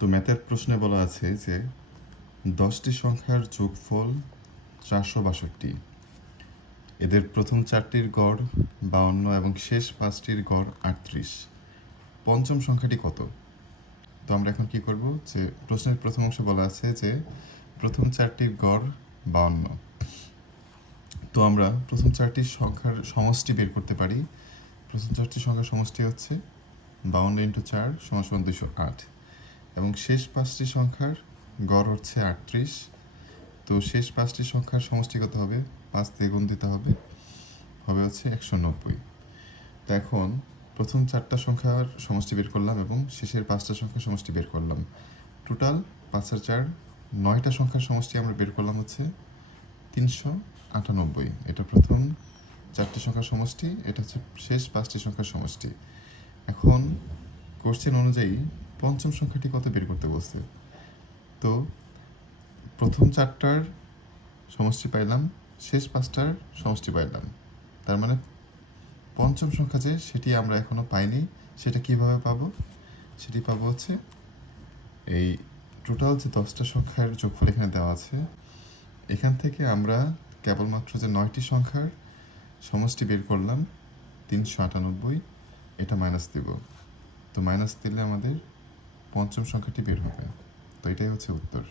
তো ম্যাথের প্রশ্নে বলা আছে যে 10টি সংখ্যার যোগফল 462, এদের প্রথম 4টির গড় 52 এবং শেষ 5টির গড় 38, পঞ্চম সংখ্যাটি কত? তো আমরা এখন কি করব, যে প্রশ্নের প্রথম অংশে বলা আছে যে প্রথম 4টির গড় 52। তো আমরা প্রথম 4টি সংখ্যার সমষ্টি বের করতে পারি। প্রথম 4টি সংখ্যার সমষ্টি হচ্ছে 52 × 4 = 208, এবং শেষ 5টি সংখ্যার গড় হচ্ছে 38। তো শেষ 5টি সংখ্যার সমষ্টি কত হবে? 5 দিয়ে গুণ দিতে হবে, হবে হচ্ছে 190। তো এখন প্রথম 4টা সংখ্যার সমষ্টি বের করলাম এবং শেষের 5টা সংখ্যার সমষ্টি বের করলাম। টোটাল 5 আর 4 9টা সংখ্যার সমষ্টি আমরা বের করলাম হচ্ছে 398। এটা প্রথম 4টি সংখ্যার সমষ্টি, এটা হচ্ছে শেষ 5টি সংখ্যার সমষ্টি। এখন কোশ্চেন অনুযায়ী পঞ্চম সংখ্যাটি কত বের করতে বলছে। তো প্রথম 4টার সমষ্টি পাইলাম, শেষ 5টার সমষ্টি পাইলাম, তার মানে পঞ্চম সংখ্যা যে সেটি আমরা এখনো পাইনি। সেটা কিভাবে পাবো? সেটি পাবো হচ্ছে এই টোটাল যে 10টা সংখ্যার যোগফল এখানে দেওয়া আছে, এখান থেকে আমরা কেবলমাত্র যে 9টি সংখ্যার সমষ্টি বের করলাম 398, এটা মাইনাস দেব। তো মাইনাস দিলে আমাদের পঞ্চম সংখ্যাটি বের হবে। তো এটাই হচ্ছে উত্তর।